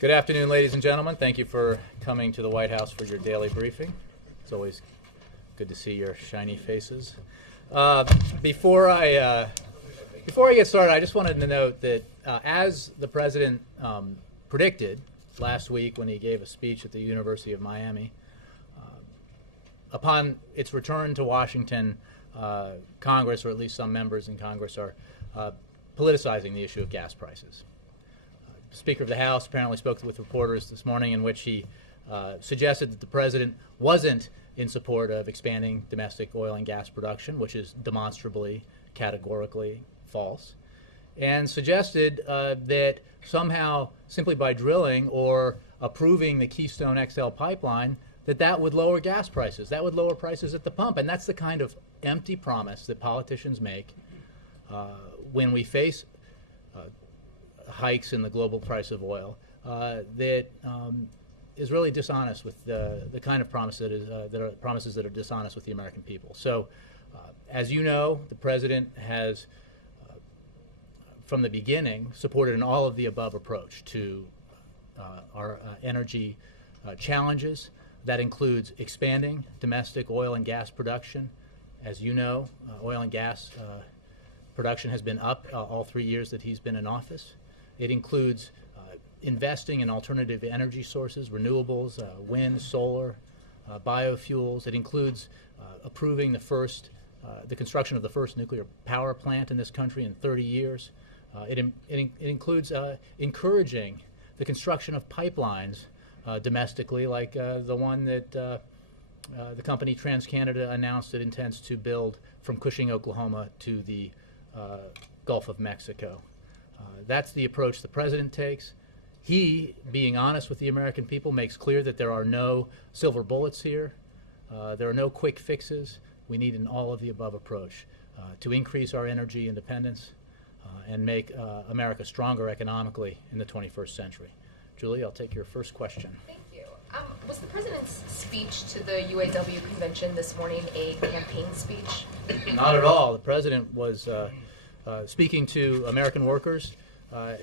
Good afternoon, ladies and gentlemen. Thank you for coming to the White House for your daily briefing. It's always good to see your shiny faces. Before I get started, I just wanted to note that as the president predicted last week when he gave a speech at the University of Miami, upon its return to Washington, Congress, or at least some members in Congress, are politicizing the issue of gas prices. Speaker of the House apparently spoke with reporters this morning in which he suggested that the president wasn't in support of expanding domestic oil and gas production, which is demonstrably, categorically false, and suggested that somehow simply by drilling or approving the Keystone XL pipeline, that would lower gas prices. That would lower prices at the pump. And that's the kind of empty promise that politicians make when we face hikes in the global price of oil that is really dishonest with the kind of promise that are promises that are dishonest with the American people. So, as you know, the president has, from the beginning, supported an all-of-the-above approach to our energy challenges. That includes expanding domestic oil and gas production. As you know, oil and gas production has been up all 3 years that he's been in office. It includes investing in alternative energy sources, renewables, wind, solar, biofuels. It includes approving the construction of the first nuclear power plant in this country in 30 years. It includes encouraging the construction of pipelines domestically, like the one that the company TransCanada announced it intends to build from Cushing, Oklahoma to the Gulf of Mexico. That's the approach the president takes. He, being honest with the American people, makes clear that there are no silver bullets here. There are no quick fixes. We need an all-of-the-above approach to increase our energy independence and make America stronger economically in the 21st century. Julie, I'll take your first question. Thank you. Was the president's speech to the UAW convention this morning a campaign speech? Not at all. The president was speaking to American workers,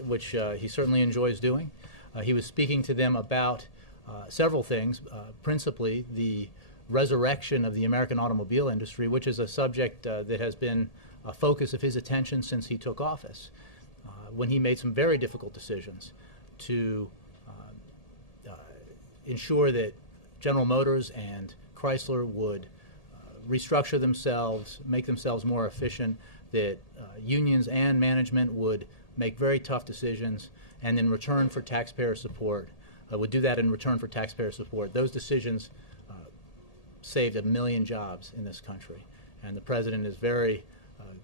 which he certainly enjoys doing. He was speaking to them about several things, principally the resurrection of the American automobile industry, which is a subject that has been a focus of his attention since he took office, when he made some very difficult decisions to ensure that General Motors and Chrysler would restructure themselves, make themselves more efficient, that unions and management would make very tough decisions, and in return for taxpayer support, would do that in return for taxpayer support. Those decisions saved 1 million jobs in this country. And the president is very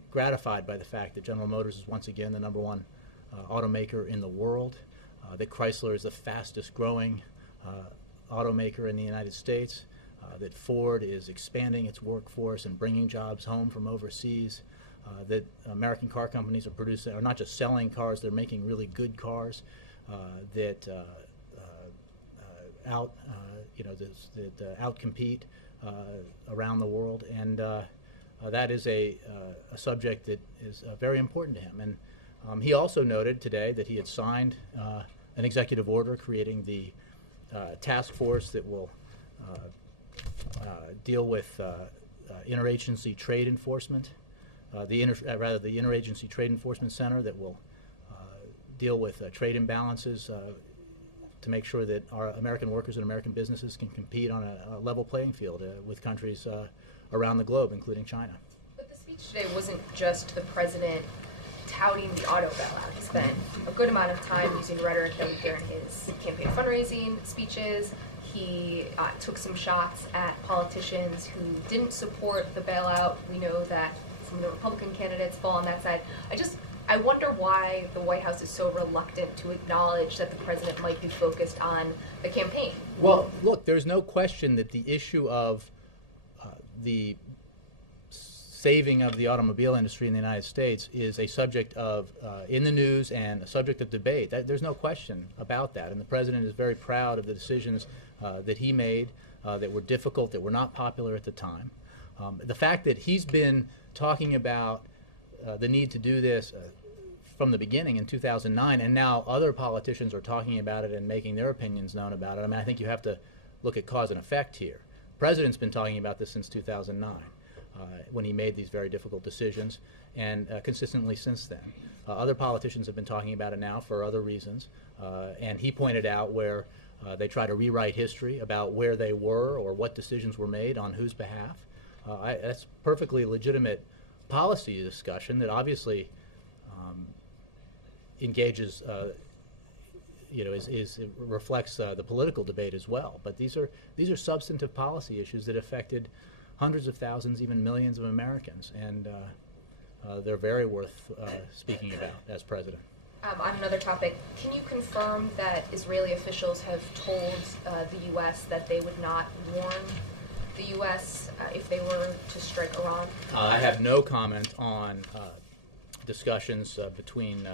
gratified by the fact that General Motors is once again the #1 automaker in the world, that Chrysler is the fastest growing automaker in the United States, that Ford is expanding its workforce and bringing jobs home from overseas, that American car companies are not just selling cars, they're making really good cars that outcompete around the world, and that is a subject that is very important to him. And he also noted today that he had signed an executive order creating the task force that will deal with interagency trade enforcement. The Interagency Trade Enforcement Center that will deal with trade imbalances to make sure that our American workers and American businesses can compete on a level playing field with countries around the globe, including China. But the speech today wasn't just the president touting the auto bailout. He spent a good amount of time using rhetoric that we hear in his campaign fundraising speeches. He took some shots at politicians who didn't support the bailout. We know that some of the Republican candidates fall on that side. I wonder why the White House is so reluctant to acknowledge that the president might be focused on the campaign. Well, look, there's no question that the issue of the saving of the automobile industry in the United States is a subject of in the news and a subject of debate. There's no question about that, and the president is very proud of the decisions that he made that were difficult, that were not popular at the time. The fact that he's been talking about the need to do this from the beginning in 2009, and now other politicians are talking about it and making their opinions known about it. I mean, I think you have to look at cause and effect here. The president's been talking about this since 2009, when he made these very difficult decisions, and consistently since then. Other politicians have been talking about it now for other reasons, and he pointed out where they try to rewrite history about where they were or what decisions were made on whose behalf. That's perfectly legitimate policy discussion that obviously engages, it reflects the political debate as well. But these are substantive policy issues that affected hundreds of thousands, even millions of Americans, and they're very worth speaking about as president. On another topic, can you confirm that Israeli officials have told the U.S. that they would not warn the U.S. If they were to strike Iran? I have no comment on discussions between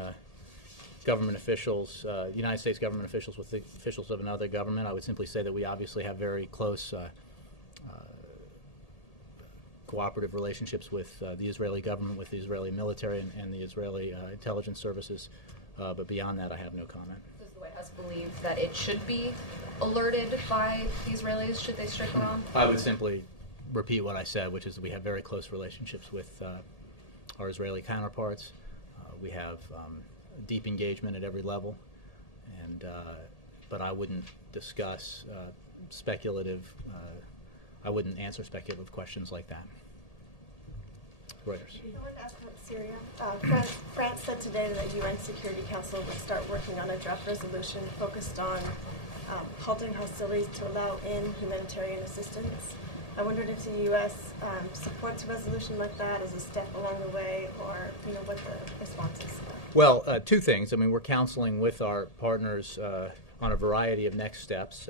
government officials, United States government officials with the officials of another government. I would simply say that we obviously have very close cooperative relationships with the Israeli government, with the Israeli military and the Israeli intelligence services. But beyond that, I have no comment. Does the White House believe that it should be alerted by the Israelis should they strike Iran? I would simply repeat what I said, which is that we have very close relationships with our Israeli counterparts. We have deep engagement at every level, and but I wouldn't discuss speculative. I wouldn't answer speculative questions like that. Reuters. I wanted to ask about Syria. France said today that the UN Security Council would start working on a draft resolution focused on halting hostilities to allow in humanitarian assistance. I wondered if the U.S. Supports a resolution like that as a step along the way, or what the response is. Well, two things. I mean, we're counseling with our partners on a variety of next steps.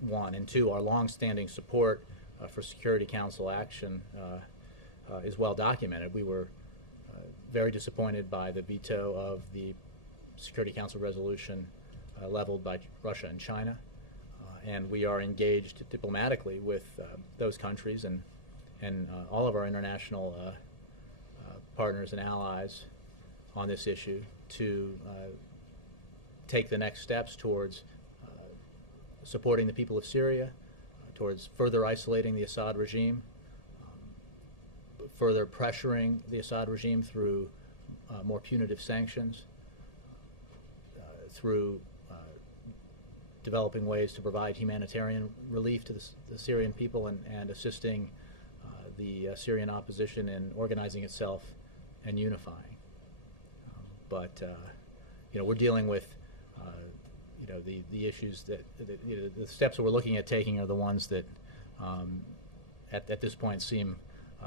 One, and two, our longstanding support for Security Council action is well documented. We were very disappointed by the veto of the Security Council resolution leveled by Russia and China, and we are engaged diplomatically with those countries and all of our international partners and allies on this issue to take the next steps towards supporting the people of Syria, towards further isolating the Assad regime, further pressuring the Assad regime through more punitive sanctions, through developing ways to provide humanitarian relief to the Syrian people and assisting the Syrian opposition in organizing itself and unifying. But we're dealing with the issues that the steps that we're looking at taking are the ones that at this point seem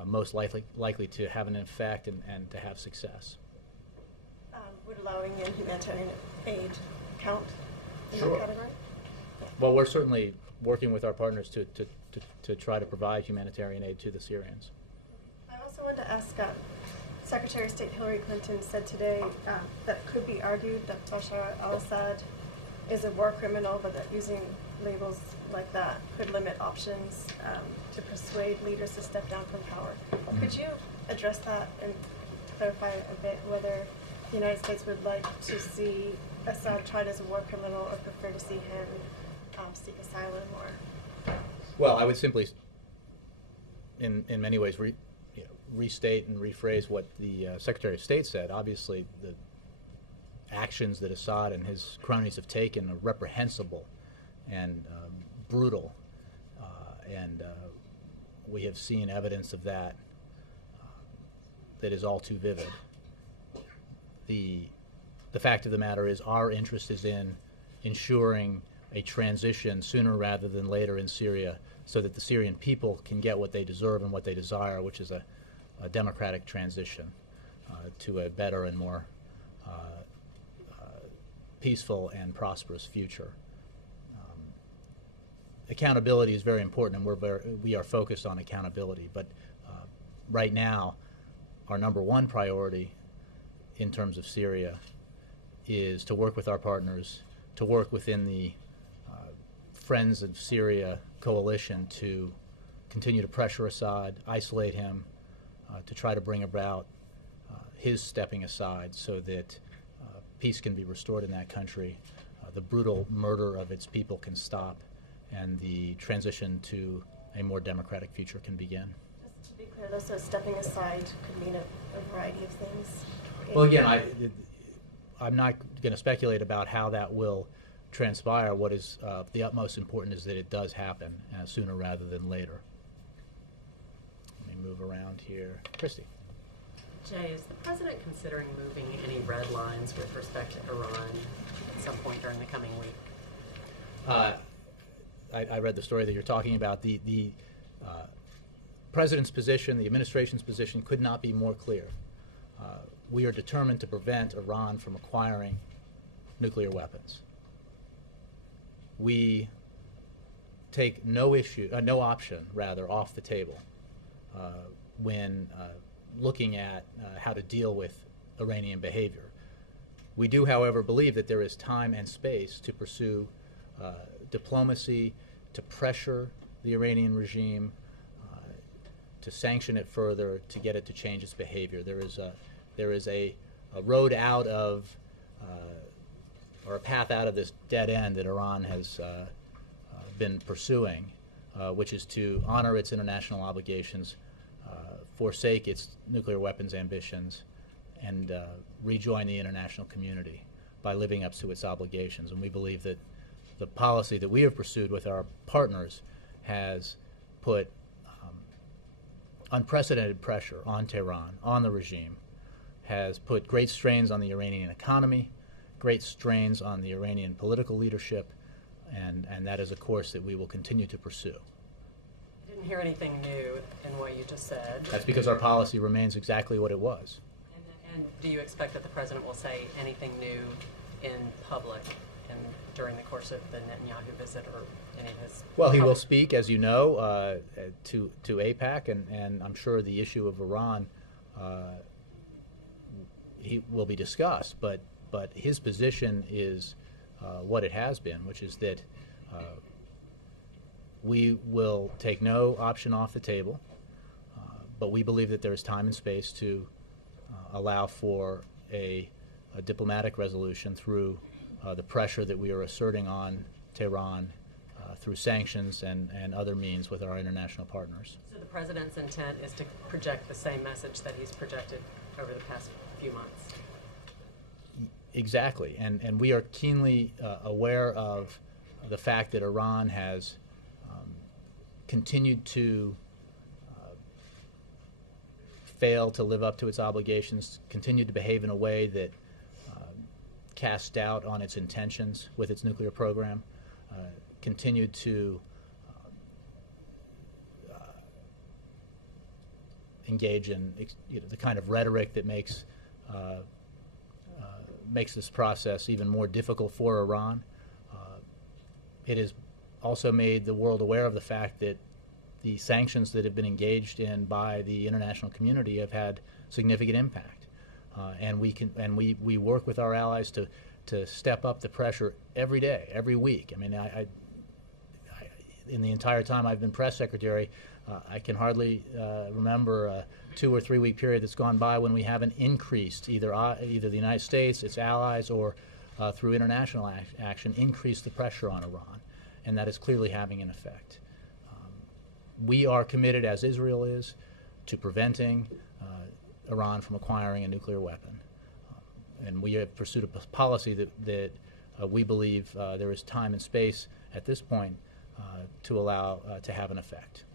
most likely to have an effect and to have success. Would allowing in humanitarian aid count in Sure. that category? Yeah. Well, we're certainly working with our partners to try to provide humanitarian aid to the Syrians. I also wanted to ask, Secretary of State Hillary Clinton said today that it could be argued that Bashar al-Assad is a war criminal, but that using labels like that could limit options to persuade leaders to step down from power. Mm-hmm. Could you address that and clarify a bit whether the United States would like to see Assad tried as a war criminal or prefer to see him seek asylum or? Well, I would simply, in many ways, restate and rephrase what the Secretary of State said. Obviously, the actions that Assad and his cronies have taken are reprehensible and brutal, and we have seen evidence of that that is all too vivid. The fact of the matter is our interest is in ensuring a transition sooner rather than later in Syria so that the Syrian people can get what they deserve and what they desire, which is a democratic transition to a better and more peaceful and prosperous future. Accountability is very important, and we are focused on accountability. But right now, our number one priority in terms of Syria is to work with our partners, to work within the Friends of Syria coalition to continue to pressure Assad, isolate him, to try to bring about his stepping aside so that peace can be restored in that country, the brutal murder of its people can stop, and the transition to a more democratic future can begin. Just to be clear, though, so stepping aside could mean a variety of things. Well, again, I'm not going to speculate about how that will transpire. What is the utmost important is that it does happen sooner rather than later. Let me move around here. Christy. Jay, is the president considering moving any red lines with respect to Iran at some point during the coming week? I read the story that you're talking about. The president's position, the administration's position, could not be more clear. We are determined to prevent Iran from acquiring nuclear weapons. We take no option off the table when looking at how to deal with Iranian behavior. We do, however, believe that there is time and space to pursue diplomacy, to pressure the Iranian regime, to sanction it further, to get it to change its behavior. There is a road out of, or a path out of this dead end that Iran has been pursuing, which is to honor its international obligations, forsake its nuclear weapons ambitions, and rejoin the international community by living up to its obligations. And we believe that the policy that we have pursued with our partners has put unprecedented pressure on Tehran, on the regime, has put great strains on the Iranian economy, great strains on the Iranian political leadership, and that is a course that we will continue to pursue. I didn't hear anything new in what you just said. That's because our policy remains exactly what it was. And do you expect that the president will say anything new in public during the course of the Netanyahu visit or any of his? Well, he will speak, as you know, to AIPAC, and I'm sure the issue of Iran he will be discussed, but his position is what it has been, which is that we will take no option off the table, but we believe that there is time and space to allow for a diplomatic resolution through the pressure that we are asserting on Tehran through sanctions and other means with our international partners. So the president's intent is to project the same message that he's projected over the past few months? Exactly, and we are keenly aware of the fact that Iran has continued to fail to live up to its obligations, continued to behave in a way that casts doubt on its intentions with its nuclear program, continued to engage in the kind of rhetoric that makes this process even more difficult for Iran. It has also made the world aware of the fact that the sanctions that have been engaged in by the international community have had significant impact, and we work with our allies to step up the pressure every day, every week. I mean, I in the entire time I've been press secretary, I can hardly remember a 2 or 3 week period that's gone by when we haven't increased either the United States, its allies, or through international action, increased the pressure on Iran, and that is clearly having an effect. We are committed, as Israel is, to preventing Iran from acquiring a nuclear weapon, and we have pursued a policy that we believe there is time and space at this point to allow to have an effect,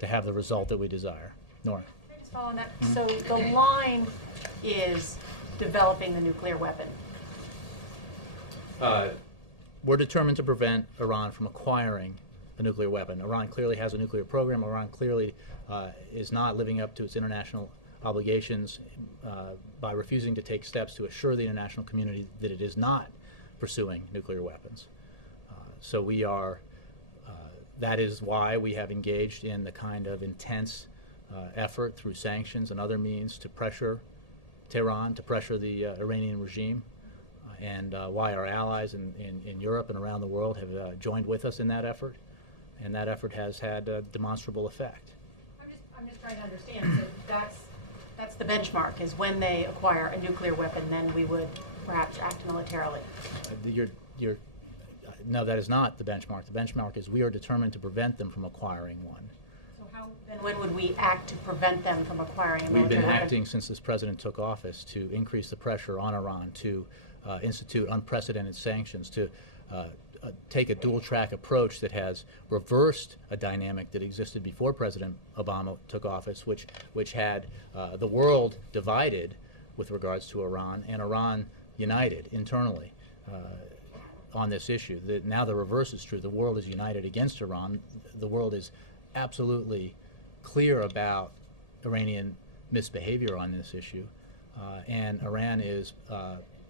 to have the result that we desire. Nora. Just following that, so the line is developing the nuclear weapon. We're determined to prevent Iran from acquiring a nuclear weapon. Iran clearly has a nuclear program. Iran clearly is not living up to its international obligations by refusing to take steps to assure the international community that it is not pursuing nuclear weapons. So we are, that is why we have engaged in the kind of intense effort through sanctions and other means to pressure Tehran, to pressure the Iranian regime, and why our allies in Europe and around the world have joined with us in that effort, and that effort has had a demonstrable effect. I'm just trying to understand. So that's That's the benchmark, is when they acquire a nuclear weapon, then we would perhaps act militarily. No, that is not the benchmark. The benchmark is we are determined to prevent them from acquiring one. So how, then when would we act to prevent them from acquiring a We've military been weapon? acting since this president took office to increase the pressure on Iran, to institute unprecedented sanctions, to take a dual-track approach that has reversed a dynamic that existed before President Obama took office, which had the world divided with regards to Iran, and Iran united internally on this issue. Now the reverse is true. The world is united against Iran. The world is absolutely clear about Iranian misbehavior on this issue, and Iran is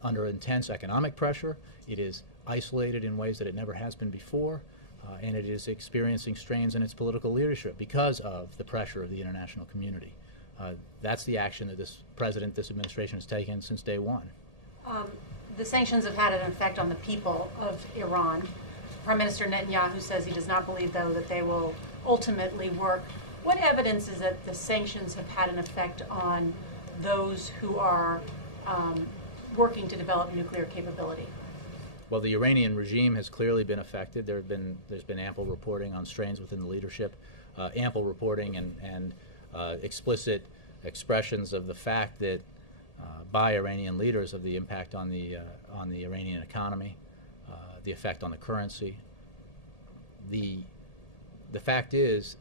under intense economic pressure. It is isolated in ways that it never has been before, and it is experiencing strains in its political leadership because of the pressure of the international community. That's the action that this president, this administration has taken since day one. The sanctions have had an effect on the people of Iran. Prime Minister Netanyahu says he does not believe, though, that they will ultimately work. What evidence is that the sanctions have had an effect on those who are working to develop nuclear capability? Well, the Iranian regime has clearly been affected. There's been ample reporting on strains within the leadership, ample reporting and explicit expressions of the fact that by Iranian leaders of the impact on the Iranian economy, the effect on the currency. The fact is,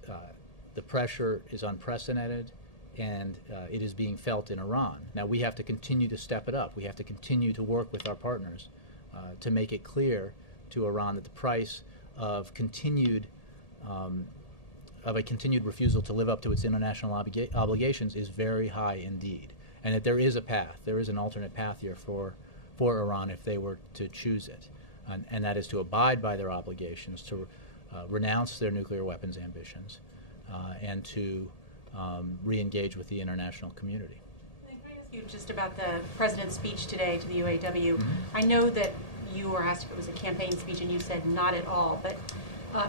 the pressure is unprecedented, and it is being felt in Iran. Now we have to continue to step it up. We have to continue to work with our partners to make it clear to Iran that the price of a continued refusal to live up to its international obligations is very high indeed, and that there is a path, there is an alternate path here for Iran if they were to choose it, and that is to abide by their obligations, to renounce their nuclear weapons ambitions, and to re-engage with the international community. Can I ask you just about the president's speech today to the UAW? I know that you were asked if it was a campaign speech, and you said not at all, but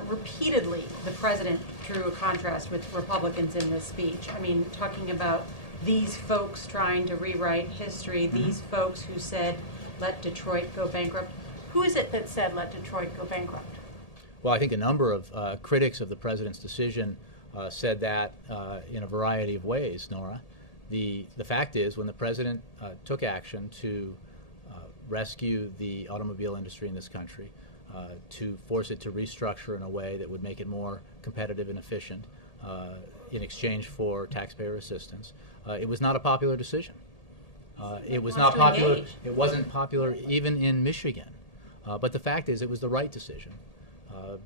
repeatedly the president drew a contrast with Republicans in this speech. I mean, talking about these folks trying to rewrite history, these folks who said, let Detroit go bankrupt. Who is it that said, let Detroit go bankrupt? Well, I think a number of critics of the president's decision said that in a variety of ways, Nora. The fact is, when the president took action to rescue the automobile industry in this country, to force it to restructure in a way that would make it more competitive and efficient in exchange for taxpayer assistance, it was not a popular decision. It was not popular. It wasn't popular even in Michigan. But the fact is, it was the right decision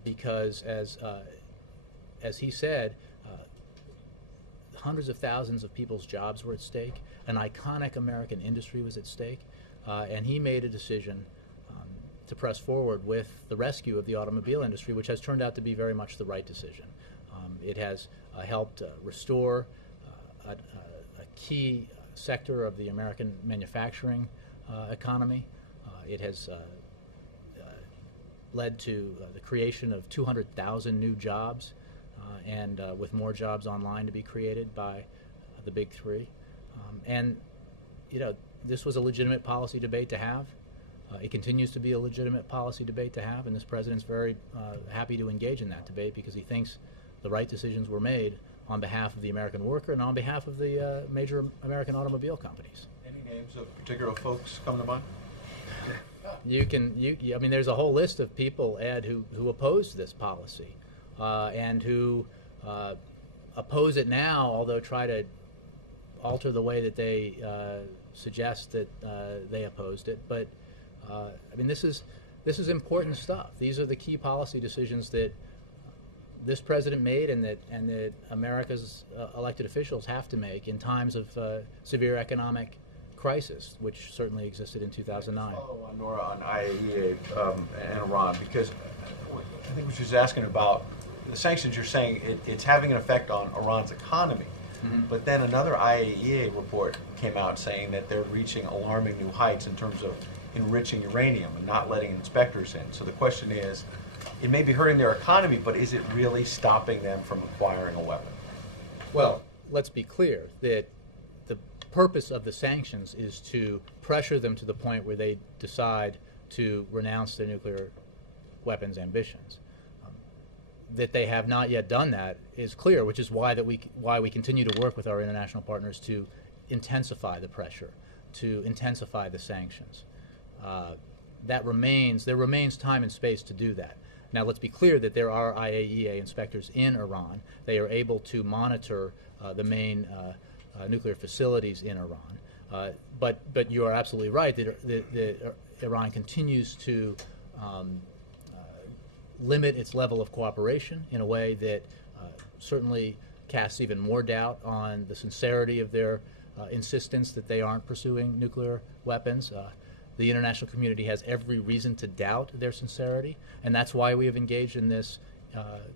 because, as he said, hundreds of thousands of people's jobs were at stake. An iconic American industry was at stake, and he made a decision to press forward with the rescue of the automobile industry, which has turned out to be very much the right decision. It has helped restore a key sector of the American manufacturing economy. It has led to the creation of 200,000 new jobs, and with more jobs online to be created by the big three. And, you know, this was a legitimate policy debate to have. It continues to be a legitimate policy debate to have, and this president's very happy to engage in that debate because he thinks the right decisions were made on behalf of the American worker and on behalf of the major American automobile companies. Any names of particular folks come to mind? I mean, there's a whole list of people, Ed, who oppose this policy and who oppose it now, although try to alter the way that they suggest that they opposed it. But I mean, this is important stuff. These are the key policy decisions that this president made, and that America's elected officials have to make in times of severe economic crisis, which certainly existed in 2009. Follow on, Nora, on IAEA and Iran, because I think what she was asking about the sanctions, you're saying it's having an effect on Iran's economy. But then another IAEA report came out saying that they're reaching alarming new heights in terms of enriching uranium and not letting inspectors in. So the question is, it may be hurting their economy, but is it really stopping them from acquiring a weapon? Well, let's be clear that purpose of the sanctions is to pressure them to the point where they decide to renounce their nuclear weapons ambitions. That they have not yet done that is clear, which is why we continue to work with our international partners to intensify the pressure, to intensify the sanctions. There remains time and space to do that. Now, let's be clear that there are IAEA inspectors in Iran. They are able to monitor the main nuclear facilities in Iran. But you are absolutely right that Iran continues to limit its level of cooperation in a way that certainly casts even more doubt on the sincerity of their insistence that they aren't pursuing nuclear weapons. The international community has every reason to doubt their sincerity, and that's why we have engaged in this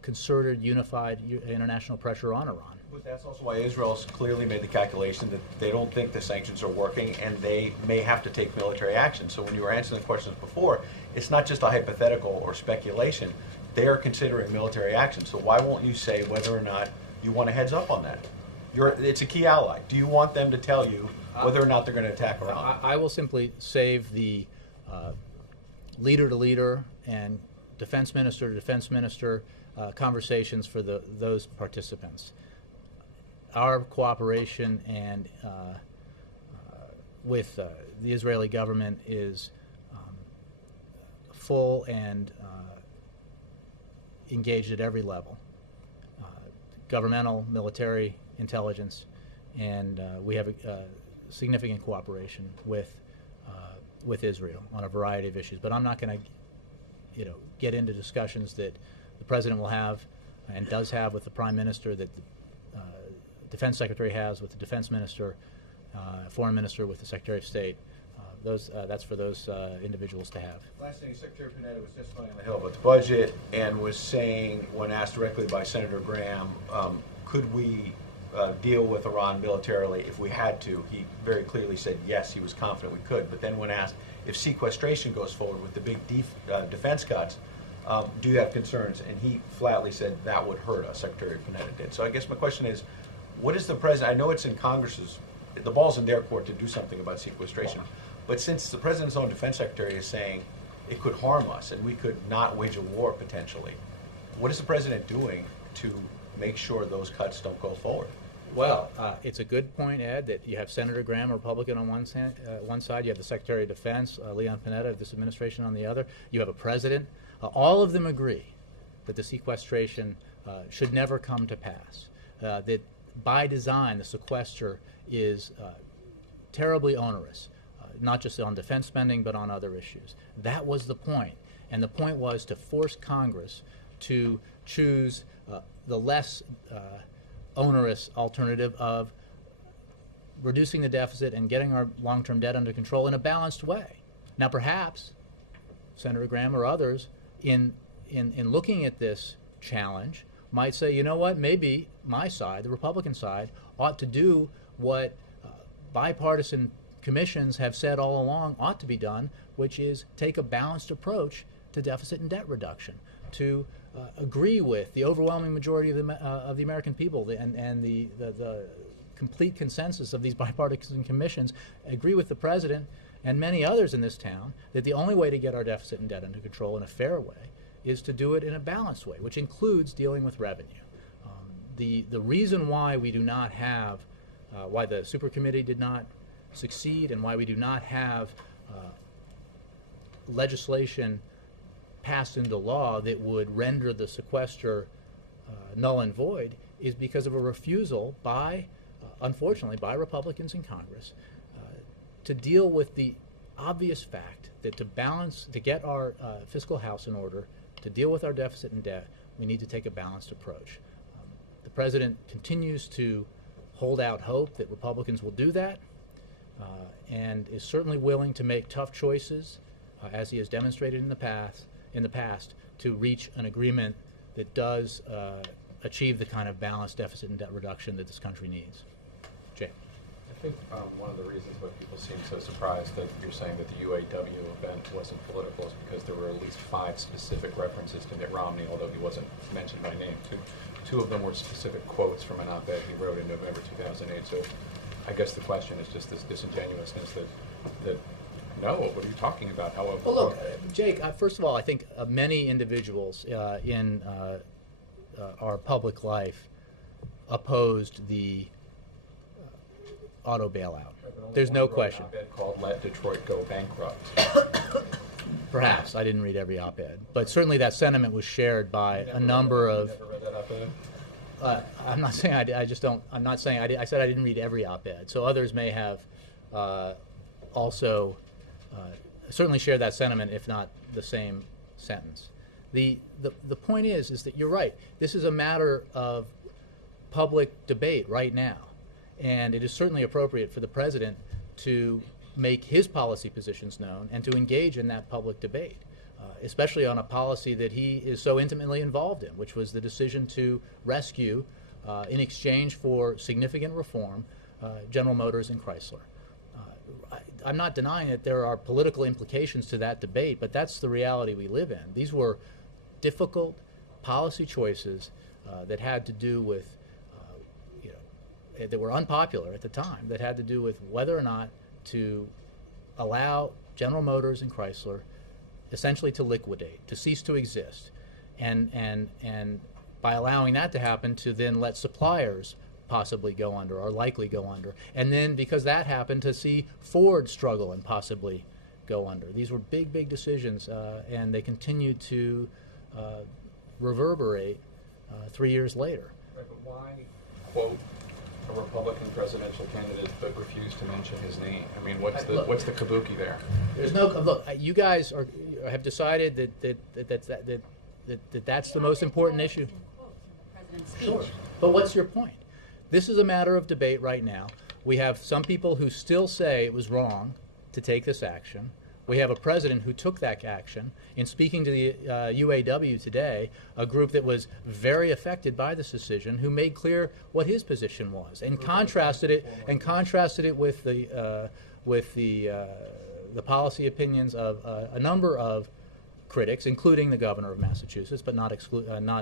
concerted, unified international pressure on Iran. But that's also why Israel's clearly made the calculation that they don't think the sanctions are working and they may have to take military action. So when you were answering the questions before, it's not just a hypothetical or speculation. They are considering military action. So why won't you say whether or not you want a heads up on that? It's a key ally. Do you want them to tell you whether or not they're going to attack Iran? I will simply save the leader to leader and defense minister to defense minister conversations for those participants. Our cooperation and with the Israeli government is full and engaged at every level, governmental, military, intelligence, and we have a significant cooperation with Israel on a variety of issues. But I'm not going to, get into discussions that the president will have and does have with the prime minister, that the defense secretary has with the defense minister, foreign minister with the secretary of state. That's for those individuals to have. Last thing, Secretary Panetta was testifying on the Hill about the budget and was saying, when asked directly by Senator Graham, could we deal with Iran militarily if we had to? He very clearly said yes, he was confident we could. But then when asked if sequestration goes forward with the big defense cuts, do you have concerns? And he flatly said that would hurt us, Secretary Panetta did. So I guess my question is, what is the president, I know it's in Congress's, the ball's in their court to do something about sequestration, but since the president's own defense secretary is saying it could harm us and we could not wage a war potentially, what is the president doing to make sure those cuts don't go forward? Well, it's a good point, Ed, that you have Senator Graham, a Republican, on one side. You have the Secretary of Defense, Leon Panetta, of this administration, on the other. You have a president. All of them agree that the sequestration should never come to pass. That by design, the sequester is terribly onerous, not just on defense spending, but on other issues. That was the point. And the point was to force Congress to choose the less onerous alternative of reducing the deficit and getting our long-term debt under control in a balanced way. Now, perhaps Senator Graham or others, in looking at this challenge, might say, you know what, maybe my side, the Republican side, ought to do what bipartisan commissions have said all along ought to be done, which is take a balanced approach to deficit and debt reduction, to agree with the overwhelming majority of the American people and the complete consensus of these bipartisan commissions, agree with the president and many others in this town that the only way to get our deficit and debt under control in a fair way is to do it in a balanced way, which includes dealing with revenue. The reason why we do not have, why the supercommittee did not succeed and why we do not have legislation passed into law that would render the sequester null and void is because of a refusal by, unfortunately, by Republicans in Congress to deal with the obvious fact that to get our fiscal house in order, to deal with our deficit and debt, we need to take a balanced approach. The president continues to hold out hope that Republicans will do that and is certainly willing to make tough choices, as he has demonstrated in the past, to reach an agreement that does achieve the kind of balanced deficit and debt reduction that this country needs. Jay. I think one of the reasons why people seem so surprised that you're saying that the UAW event wasn't political is because there were at least 5 specific references to Mitt Romney, although he wasn't mentioned by name. Two of them were specific quotes from an op-ed he wrote in November 2008. So I guess the question is just this disingenuousness that no, what are you talking about? How? Well, look, Jake, first of all, I think many individuals in our public life opposed the auto bailout. There's no question. An op-ed called "Let Detroit Go Bankrupt." Perhaps. I didn't read every op-ed. But certainly that sentiment was shared by a number of... You never read that op-ed? I'm not saying I just don't... I'm not saying... I said I didn't read every op-ed. So others may have also certainly shared that sentiment, if not the same sentence. The point is that you're right. This is a matter of public debate right now. And it is certainly appropriate for the president to make his policy positions known and to engage in that public debate, especially on a policy that he is so intimately involved in, which was the decision to rescue, in exchange for significant reform, General Motors and Chrysler. I'm not denying that there are political implications to that debate, but that's the reality we live in. These were difficult policy choices that had to do with, that were unpopular at the time, that had to do with whether or not to allow General Motors and Chrysler essentially to liquidate, to cease to exist, and by allowing that to happen, to then let suppliers possibly go under or likely go under, and then because that happened, to see Ford struggle and possibly go under. These were big decisions, and they continued to reverberate 3 years later. Right, but why quote a Republican presidential candidate but refuse to mention his name? I mean, what's the kabuki there? There's no look. You guys have decided that's the most important issue. Sure. But what's your point? This is a matter of debate right now. We have some people who still say it was wrong to take this action. We have a president who took that action. In speaking to the UAW today, a group that was very affected by this decision, who made clear what his position was, and contrasted it with the policy opinions of a number of critics, including the governor of Massachusetts, but not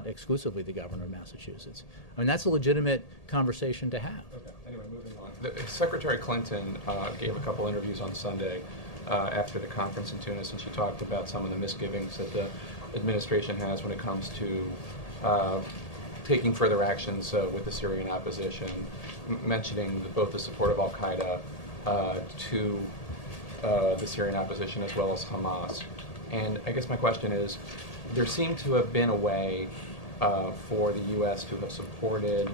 exclusively the governor of Massachusetts. I mean, that's a legitimate conversation to have. Okay. Anyway, moving on. Secretary Clinton gave a couple interviews on Sunday after the conference in Tunis, and she talked about some of the misgivings that the administration has when it comes to taking further actions with the Syrian opposition, mentioning both the support of Al-Qaeda to the Syrian opposition as well as Hamas. And I guess my question is, there seemed to have been a way for the U.S. to have supported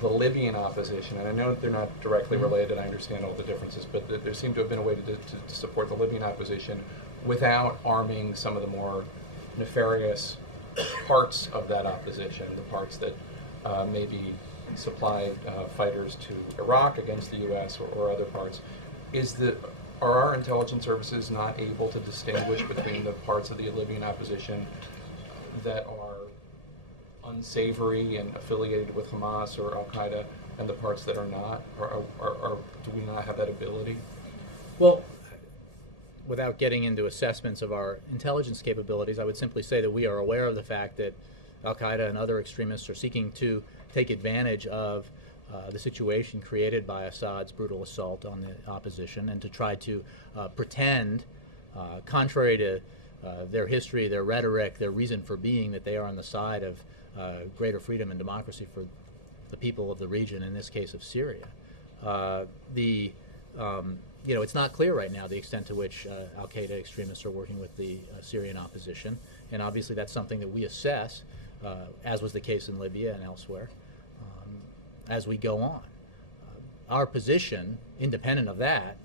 the Libyan opposition, and I know that they're not directly related, I understand all the differences, but there seemed to have been a way to support the Libyan opposition without arming some of the more nefarious parts of that opposition, the parts that maybe supplied fighters to Iraq against the U.S. or other parts. Are our intelligence services not able to distinguish between the parts of the Libyan opposition that are unsavory and affiliated with Hamas or Al-Qaeda and the parts that are not? Or do we not have that ability? Well, without getting into assessments of our intelligence capabilities, I would simply say that we are aware of the fact that Al-Qaeda and other extremists are seeking to take advantage of the situation created by Assad's brutal assault on the opposition, and to try to pretend, contrary to their history, their rhetoric, their reason for being, that they are on the side of greater freedom and democracy for the people of the region, in this case of Syria. It's not clear right now the extent to which Al-Qaeda extremists are working with the Syrian opposition, and obviously that's something that we assess, as was the case in Libya and elsewhere, as we go on. Our position, independent of that,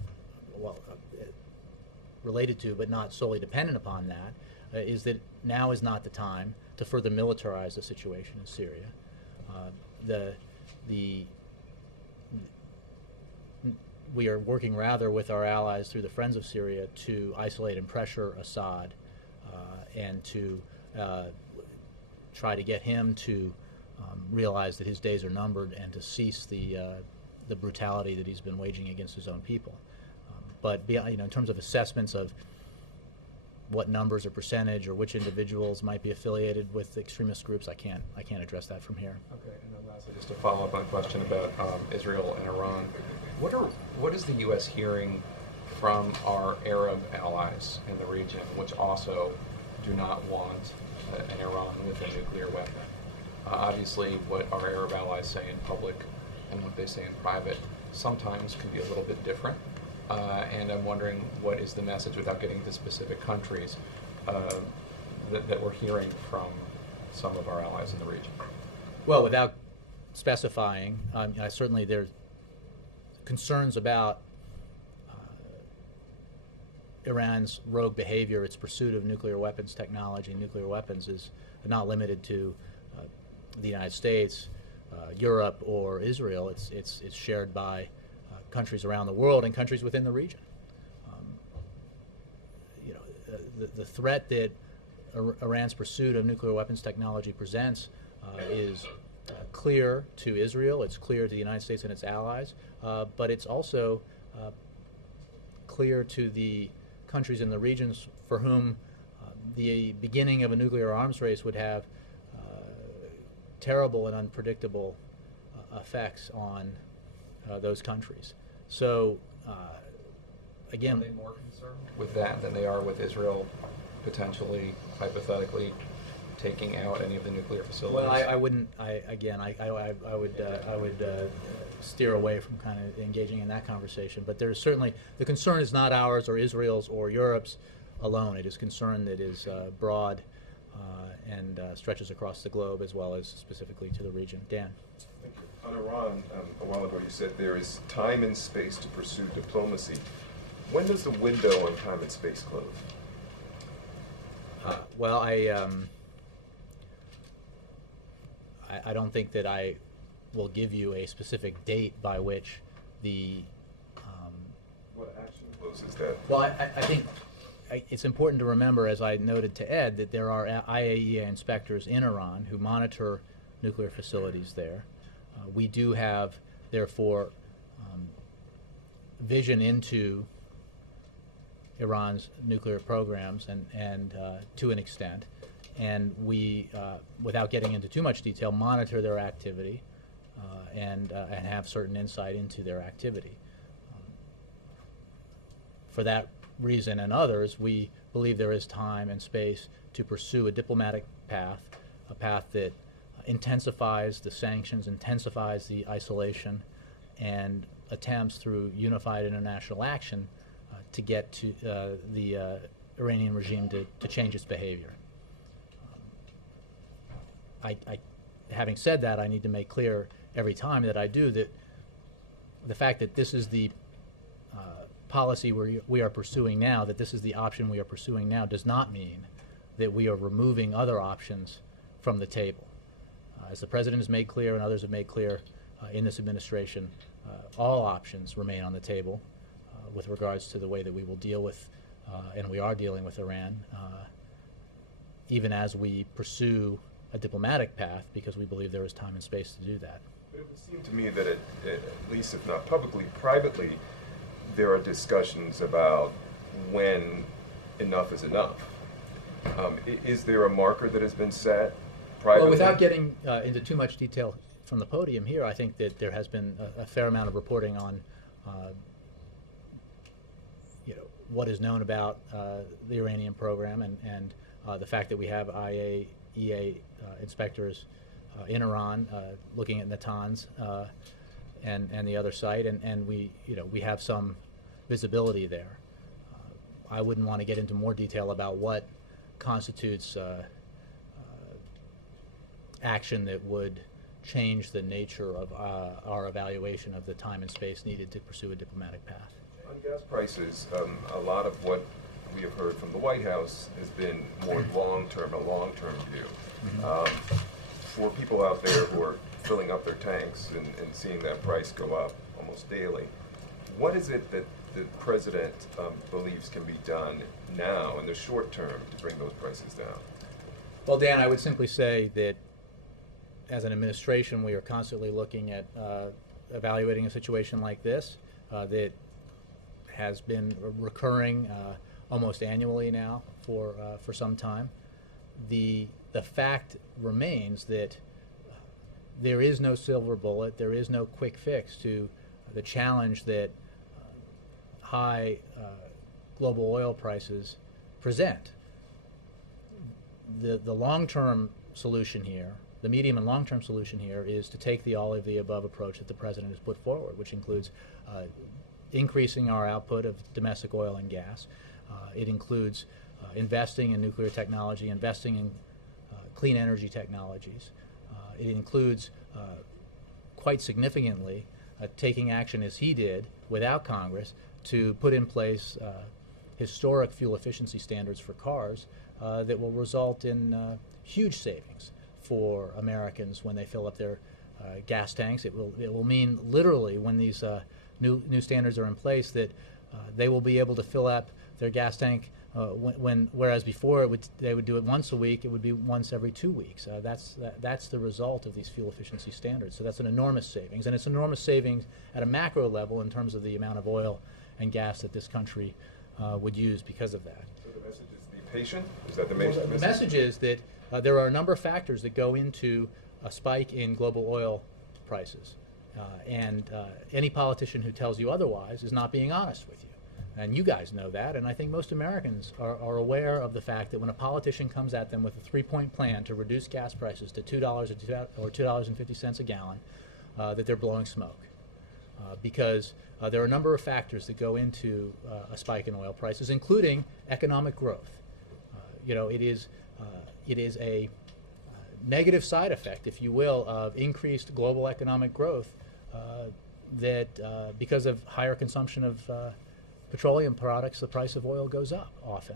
related to but not solely dependent upon that, is that now is not the time to further militarize the situation in Syria. We are working rather with our allies through the Friends of Syria to isolate and pressure Assad, and to try to get him to realize that his days are numbered and to cease the brutality that he's been waging against his own people. But beyond, in terms of assessments of what numbers or percentage or which individuals might be affiliated with extremist groups, I can't address that from here. Okay, and then lastly, just to follow up on a question about Israel and Iran. What is the U.S. hearing from our Arab allies in the region, which also do not want an Iran with a nuclear weapon? Obviously, what our Arab allies say in public and what they say in private sometimes can be a little bit different. And I'm wondering what is the message, without getting into specific countries, that we're hearing from some of our allies in the region? Well, without specifying, certainly there's concerns about Iran's rogue behavior, its pursuit of nuclear weapons technology. Nuclear weapons is not limited to the United States, Europe, or Israel. It's shared by countries around the world and countries within the region. The threat that Iran's pursuit of nuclear weapons technology presents is clear to Israel, it's clear to the United States and its allies, but it's also clear to the countries in the regions for whom the beginning of a nuclear arms race would have terrible and unpredictable effects on those countries. So, again, are they more concerned with that than they are with Israel potentially, hypothetically, taking out any of the nuclear facilities? Well, I wouldn't. I would steer away from kind of engaging in that conversation. But there's certainly the concern is not ours or Israel's or Europe's alone. It is concern that is broad and stretches across the globe as well as specifically to the region. Dan. Thank you. On Iran, a while ago you said there is time and space to pursue diplomacy. When does the window on time and space close? Well, I don't think that I will give you a specific date by which the. What action closes that? Well, I think it's important to remember, as I noted to Ed, that there are IAEA inspectors in Iran who monitor nuclear facilities there. We do have, therefore, vision into Iran's nuclear programs and to an extent. And we, without getting into too much detail, monitor their activity and have certain insight into their activity. For that reason and others, we believe there is time and space to pursue a diplomatic path, a path that intensifies the sanctions, intensifies the isolation, and attempts through unified international action to get to the Iranian regime to change its behavior. Having said that, I need to make clear every time that I do that the fact that this is the policy we are pursuing now, that this is the option we are pursuing now, does not mean that we are removing other options from the table. As the President has made clear and others have made clear in this administration, all options remain on the table with regards to the way that we will deal with, and we are dealing with Iran, even as we pursue a diplomatic path, because we believe there is time and space to do that. But it would seem to me that at least if not publicly, privately, there are discussions about when enough is enough. Is there a marker that has been set privately? Well, without getting into too much detail from the podium here, I think that there has been a fair amount of reporting on what is known about the Iranian program and the fact that we have IAEA inspectors in Iran looking at Natanz and the other site, and we have some visibility there. I wouldn't want to get into more detail about what constitutes action that would change the nature of our evaluation of the time and space needed to pursue a diplomatic path. On gas prices, a lot of what we have heard from the White House has been more long-term, a long-term view. Mm-hmm. For people out there who are filling up their tanks and seeing that price go up almost daily, what is it that the President believes can be done now in the short term to bring those prices down? Well, Dan, I would simply say that as an administration, we are constantly looking at evaluating a situation like this that has been recurring almost annually now for some time. The fact remains that there is no silver bullet, there is no quick fix to the challenge that high global oil prices present. The long-term solution here, the medium and long-term solution here, is to take the all of the above approach that the president has put forward, which includes increasing our output of domestic oil and gas. It includes investing in nuclear technology, investing in clean energy technologies. It includes quite significantly taking action, as he did, without Congress, to put in place historic fuel efficiency standards for cars that will result in huge savings for Americans when they fill up their gas tanks. It will mean literally, when these new standards are in place, that they will be able to fill up their gas tank whereas before they would do it once a week, it would be once every 2 weeks. That's the result of these fuel efficiency standards. So that's an enormous savings, and it's an enormous savings at a macro level in terms of the amount of oil and gas that this country would use because of that. So the message is be patient? Is that the message? The message is that there are a number of factors that go into a spike in global oil prices. And any politician who tells you otherwise is not being honest with you. And you guys know that, and I think most Americans are aware of the fact that when a politician comes at them with a 3-point plan to reduce gas prices to $2 or $2.50 a gallon, that they're blowing smoke. Because there are a number of factors that go into a spike in oil prices, including economic growth. It is a negative side effect, if you will, of increased global economic growth that because of higher consumption of petroleum products, the price of oil goes up often.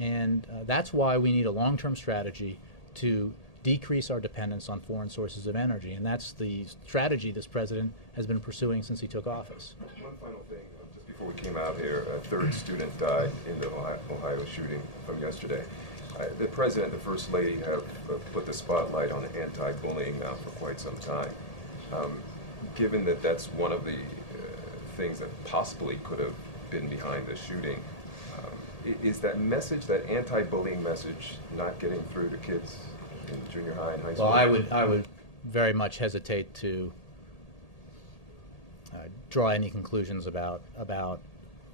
And that's why we need a long-term strategy to decrease our dependence on foreign sources of energy. And that's the strategy this president has been pursuing since he took office. One final thing, just before we came out here, a third student died in the Ohio shooting from yesterday. The president and the first lady have put the spotlight on anti-bullying now for quite some time. Given that that's one of the things that possibly could have been behind the shooting, is that message, that anti-bullying message, not getting through to kids in junior high and high school? Well, I would very much hesitate to draw any conclusions about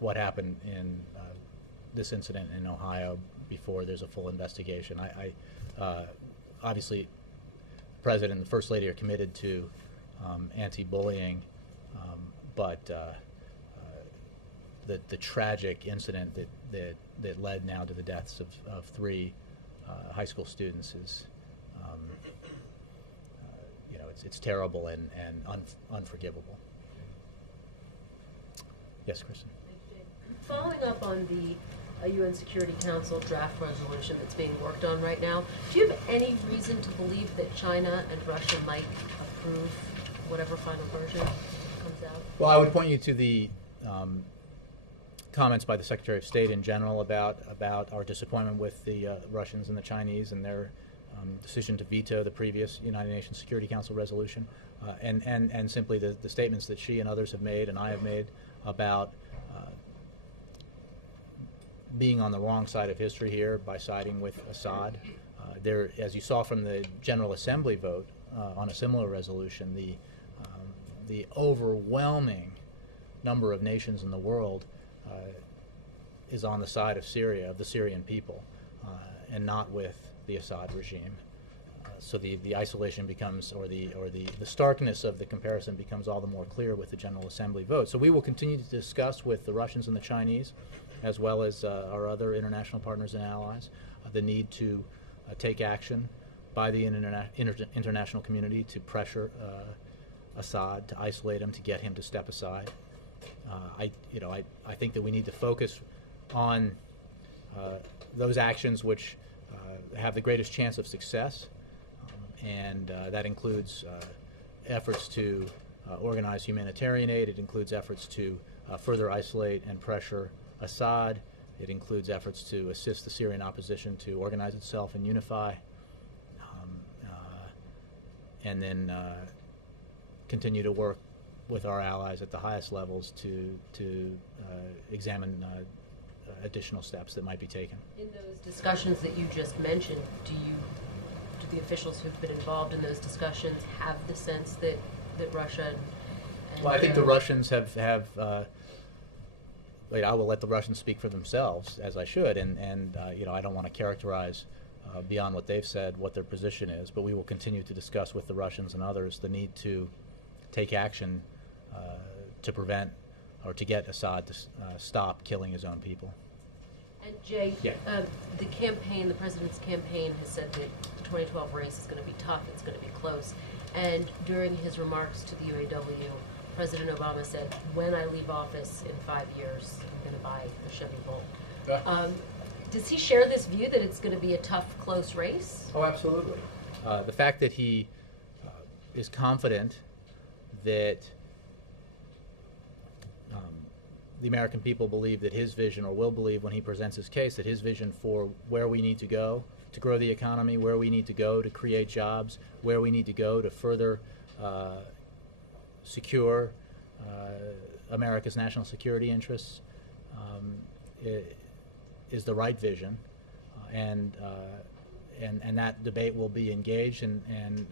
what happened in this incident in Ohio before there's a full investigation. Obviously, the president and the first lady are committed to anti-bullying, but the tragic incident that led now to the deaths of 3 high school students is, it's terrible and unforgivable. Yes, Kristen. Following up on the UN Security Council draft resolution that's being worked on right now, do you have any reason to believe that China and Russia might approve whatever final version comes out? Well, I would point you to the comments by the Secretary of State in general about our disappointment with the Russians and the Chinese and their decision to veto the previous United Nations Security Council resolution, and simply the statements that she and others have made and I have made about being on the wrong side of history here by siding with Assad. There, as you saw from the General Assembly vote on a similar resolution, the overwhelming number of nations in the world is on the side of Syria, of the Syrian people, and not with the Assad regime. So the isolation becomes, or the starkness of the comparison becomes all the more clear with the General Assembly vote. So we will continue to discuss with the Russians and the Chinese, as well as our other international partners and allies, the need to take action by the international community to pressure Assad, to isolate him, to get him to step aside. I think that we need to focus on those actions which have the greatest chance of success, and that includes efforts to organize humanitarian aid. It includes efforts to further isolate and pressure Assad. It includes efforts to assist the Syrian opposition to organize itself and unify, and then continue to work with our allies at the highest levels to examine additional steps that might be taken. In those discussions that you just mentioned, do the officials who've been involved in those discussions have the sense that Russia Well, I think the Russians have I will let the Russians speak for themselves, as I should, and I don't want to characterize beyond what they've said what their position is, but we will continue to discuss with the Russians and others the need to take action to prevent or to get Assad to stop killing his own people. And Jay, Yeah. the president's campaign has said that the 2012 race is going to be tough, it's going to be close. And during his remarks to the UAW, President Obama said, when I leave office in 5 years, I'm going to buy the Chevy Volt. Does he share this view that it's going to be a tough, close race? Oh, absolutely. The fact that he is confident that the American people believe that his vision, or will believe when he presents his case, that his vision for where we need to go to grow the economy, where we need to go to create jobs, where we need to go to further secure America's national security interests, is the right vision, and that debate will be engaged, and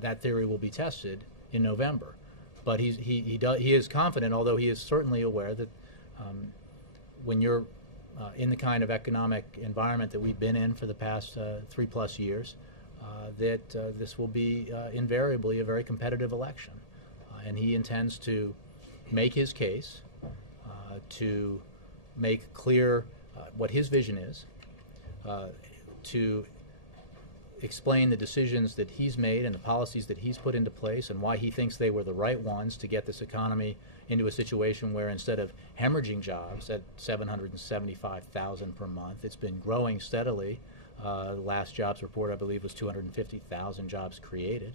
that theory will be tested in November. But he is confident, although he is certainly aware that when you're in the kind of economic environment that we've been in for the past 3+ years, that this will be invariably a very competitive election. And he intends to make his case, to make clear what his vision is, to explain the decisions that he's made and the policies that he's put into place and why he thinks they were the right ones to get this economy into a situation where, instead of hemorrhaging jobs at 775,000 per month, it's been growing steadily. The last jobs report, I believe, was 250,000 jobs created,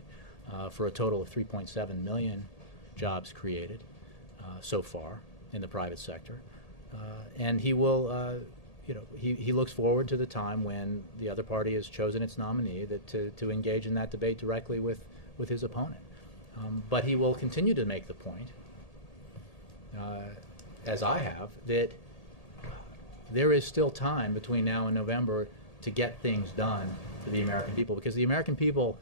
for a total of 3.7 million jobs created so far in the private sector. And he will he looks forward to the time when the other party has chosen its nominee to engage in that debate directly with his opponent. But he will continue to make the point, as I have, that there is still time between now and November to get things done for the American people, because the American people,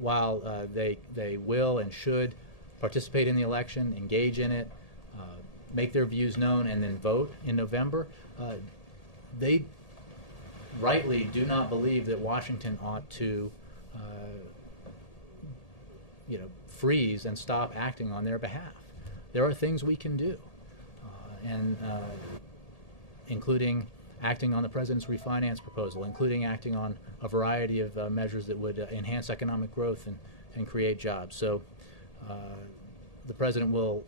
while they will and should participate in the election, engage in it, make their views known, and then vote in November, they rightly do not believe that Washington ought to freeze and stop acting on their behalf. There are things we can do, and including acting on the president's refinance proposal, including acting on a variety of measures that would enhance economic growth and create jobs. So the president will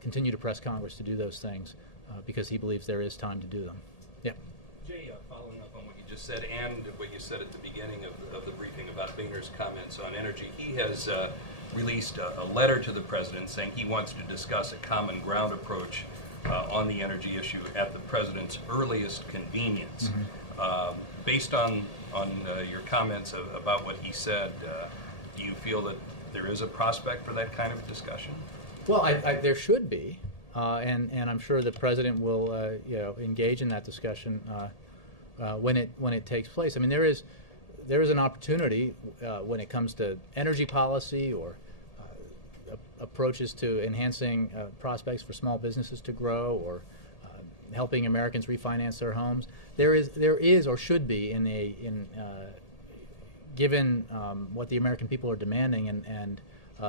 continue to press Congress to do those things because he believes there is time to do them. Yeah. Jay, following up on what you just said and what you said at the beginning of the briefing about Boehner's comments on energy, he has released a letter to the president saying he wants to discuss a common ground approach on the energy issue at the president's earliest convenience. Mm-hmm. Based on your comments about what he said, do you feel that there is a prospect for that kind of discussion? Well, there should be, and I'm sure the president will engage in that discussion when it takes place. I mean, there is an opportunity when it comes to energy policy or approaches to enhancing prospects for small businesses to grow, or helping Americans refinance their homes. There is or should be given what the American people are demanding and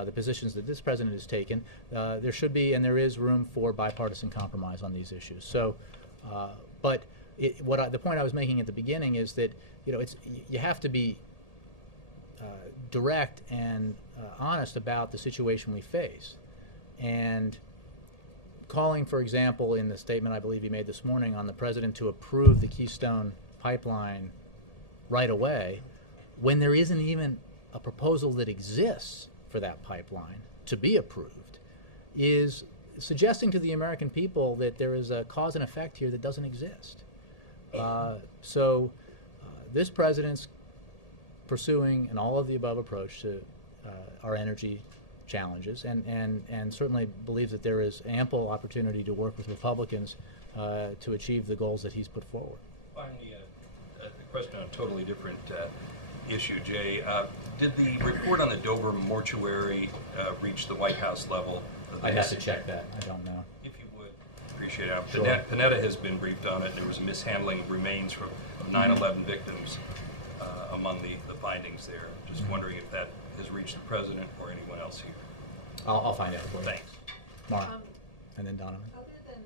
the positions that this president has taken, there should be and there is room for bipartisan compromise on these issues. So, but the point I was making at the beginning is that you have to be direct and honest about the situation we face, and calling, for example, in the statement I believe he made this morning on the president to approve the Keystone Pipeline right away, when there isn't even a proposal that exists for that pipeline to be approved, is suggesting to the American people that there is a cause and effect here that doesn't exist. So this president's pursuing an all-of-the-above approach to our energy challenges, and certainly believes that there is ample opportunity to work with Republicans to achieve the goals that he's put forward. Finally, a question on a totally different issue, Jay. Did the report on the Dover mortuary reach the White House level? I'd have to check that. I don't know. If you would, appreciate it. Sure. Panetta has been briefed on it. There was a mishandling of remains of 9/11 victims among the findings there. Just wondering if that has reached the president or anyone else here. I'll find out for you. Thanks. Mara, and then Donovan. Other than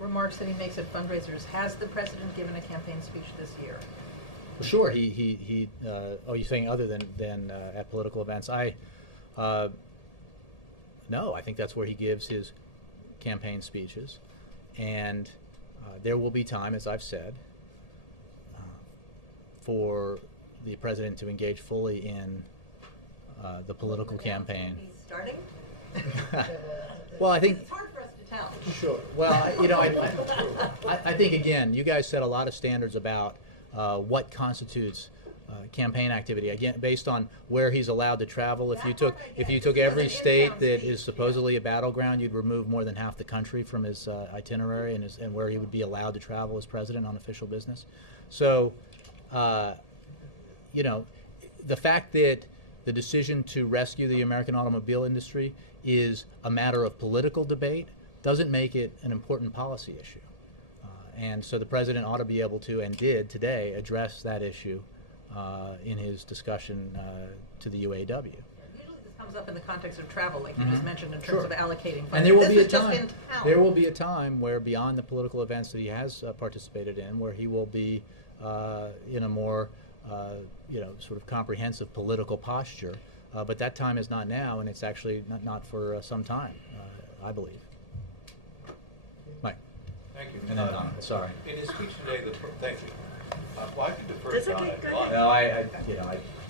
remarks that he makes at fundraisers, has the president given a campaign speech this year? Well, sure. Oh, you're saying other than at political events? No, I think that's where he gives his campaign speeches, and there will be time, as I've said, for the president to engage fully in the political campaign. He's starting? Well, I think. It's hard for us to tell. Sure. Well, I think again, you guys set a lot of standards about what constitutes campaign activity. Again, based on where he's allowed to travel. If you took every state that is supposedly a battleground, you'd remove more than half the country from his itinerary and where he would be allowed to travel as president on official business. So, the fact that the decision to rescue the American automobile industry is a matter of political debate doesn't make it an important policy issue. And so the president ought to be able to, and did today, address that issue in his discussion to the UAW. Usually this comes up in the context of travel, like you just mentioned, in terms Sure. of allocating funding. And there will This be a is just time. in town. There will be a time where, beyond the political events that he has participated in, where he will be in a more, sort of comprehensive political posture. But that time is not now, and it's actually not for some time, I believe. Mike. Thank you. And then sorry. In his speech today, thank you. Well, I could defer That's to okay, Donna. go ahead. No,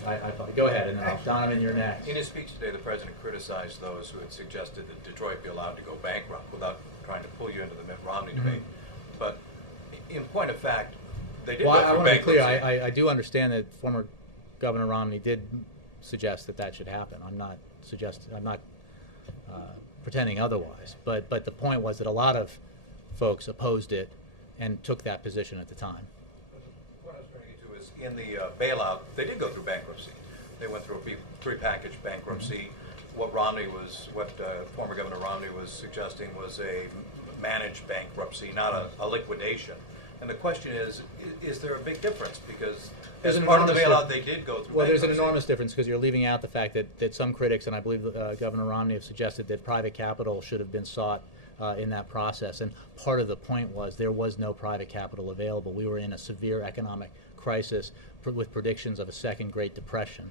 I go ahead, and then Donovan, you're next. In his speech today, the president criticized those who had suggested that Detroit be allowed to go bankrupt without trying to pull you into the Mitt Romney debate. But in point of fact, they did Well, go I through want to be clear. bankruptcy. I do understand that former Governor Romney did suggest that should happen. I'm not pretending otherwise. But the point was that a lot of folks opposed it and took that position at the time. What I was trying to get to is in the bailout, they did go through bankruptcy. They went through a three-package bankruptcy. What former Governor Romney was suggesting was a managed bankruptcy, not a liquidation. And the question is there a big difference? Because as part of the bailout, they did go through Well, there's an bankruptcy. enormous difference because you're leaving out the fact that some critics, and I believe Governor Romney, have suggested that private capital should have been sought in that process. And part of the point was there was no private capital available. We were in a severe economic crisis with predictions of a second Great Depression.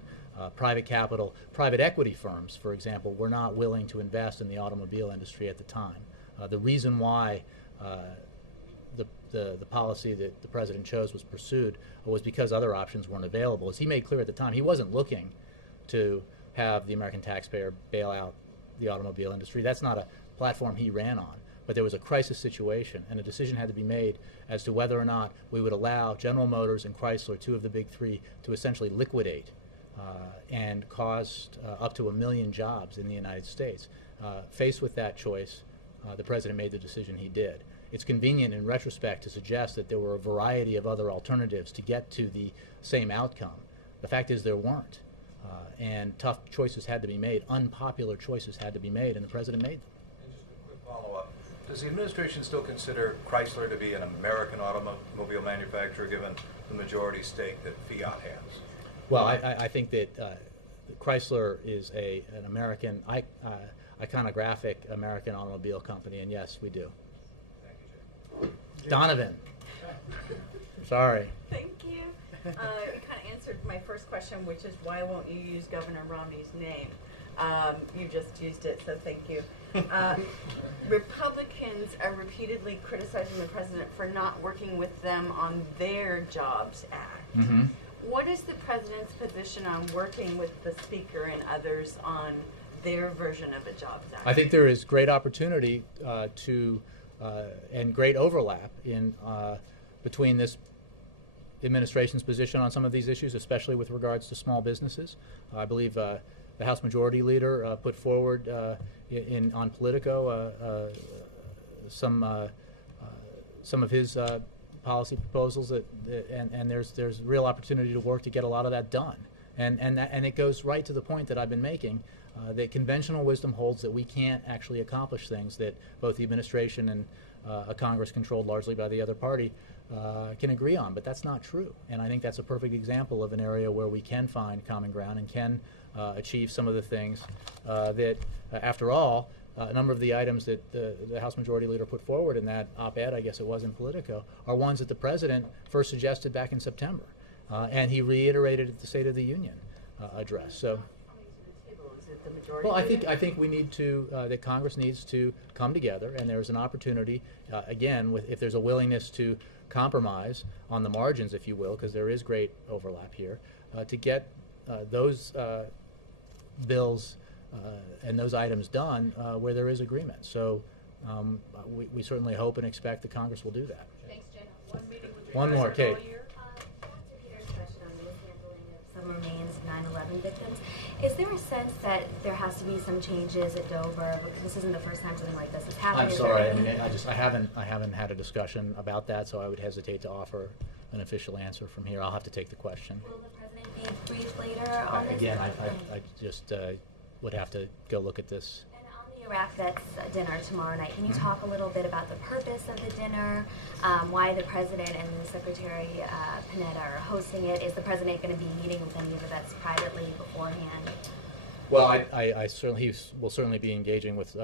Private equity firms, for example, were not willing to invest in the automobile industry at the time. The reason why the policy that the president chose was pursued was because other options weren't available. As he made clear at the time, he wasn't looking to have the American taxpayer bail out the automobile industry. That's not a platform he ran on. But there was a crisis situation, and a decision had to be made as to whether or not we would allow General Motors and Chrysler, two of the big three, to essentially liquidate and caused up to 1 million jobs in the United States. Faced with that choice, the president made the decision he did. It's convenient in retrospect to suggest that there were a variety of other alternatives to get to the same outcome. The fact is there weren't. And tough choices had to be made, unpopular choices had to be made, and the president made them. And just a quick follow-up. Does the administration still consider Chrysler to be an American automobile manufacturer, given the majority stake that Fiat has? Well, I think that Chrysler is an American, iconographic American automobile company, and yes, we do. Thank you, Jay. Donovan. Sorry. Thank you. You kind of answered my first question, which is why won't you use Governor Romney's name? You just used it, so thank you. Republicans are repeatedly criticizing the president for not working with them on their Jobs Act. Mm-hmm. What is the president's position on working with the speaker and others on their version of a Jobs Act? I think there is great opportunity and great overlap between this administration's position on some of these issues, especially with regards to small businesses. I believe the House Majority Leader put forward on Politico some of his policy proposals and there's real opportunity to work to get a lot of that done. And it goes right to the point that I've been making, that conventional wisdom holds that we can't actually accomplish things that both the administration and a Congress controlled largely by the other party can agree on, but that's not true. And I think that's a perfect example of an area where we can find common ground and can achieve some of the things that, after all, a number of the items that the House Majority Leader put forward in that op-ed, I guess it was in Politico, are ones that the President first suggested back in September. And he reiterated at the State of the Union address. So, well, I think we need to that Congress needs to come together, and there's an opportunity again, if there's a willingness to compromise on the margins, if you will, because there is great overlap here, to get those bills and those items done where there is agreement. So we certainly hope and expect that Congress will do that. Thanks, Jen. One more, Kate. Some remains of 9/11 victims. Is there a sense that there has to be some changes at Dover? Because this isn't the first time something like this has happened. I'm sorry. I mean, I haven't had a discussion about that, so I would hesitate to offer an official answer from here. I'll have to take the question. Will the President be briefed later on this? Again, I just would have to go look at this. The Iraq Vets dinner tomorrow night. Can you talk a little bit about the purpose of the dinner, why the President and Secretary Panetta are hosting it? Is the President going to be meeting with any of the vets privately beforehand? Well, I certainly, he will certainly be engaging with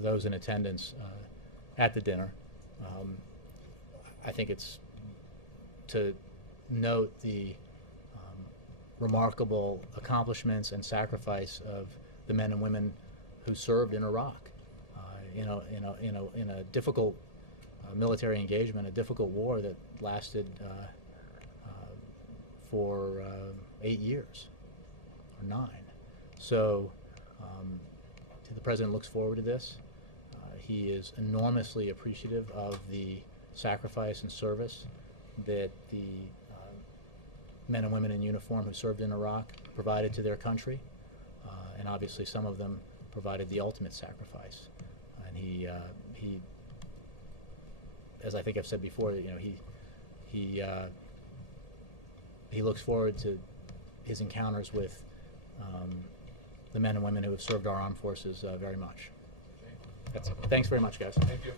those in attendance at the dinner. I think it's to note the remarkable accomplishments and sacrifice of the men and women who served in Iraq, in a difficult military engagement, a difficult war that lasted for 8 years or 9. So the President looks forward to this. He is enormously appreciative of the sacrifice and service that the men and women in uniform who served in Iraq provided to their country, and obviously some of them provided the ultimate sacrifice. And he, as I think I've said before, he looks forward to his encounters with the men and women who have served our armed forces very much. That's it. Thanks very much, guys. Thank you.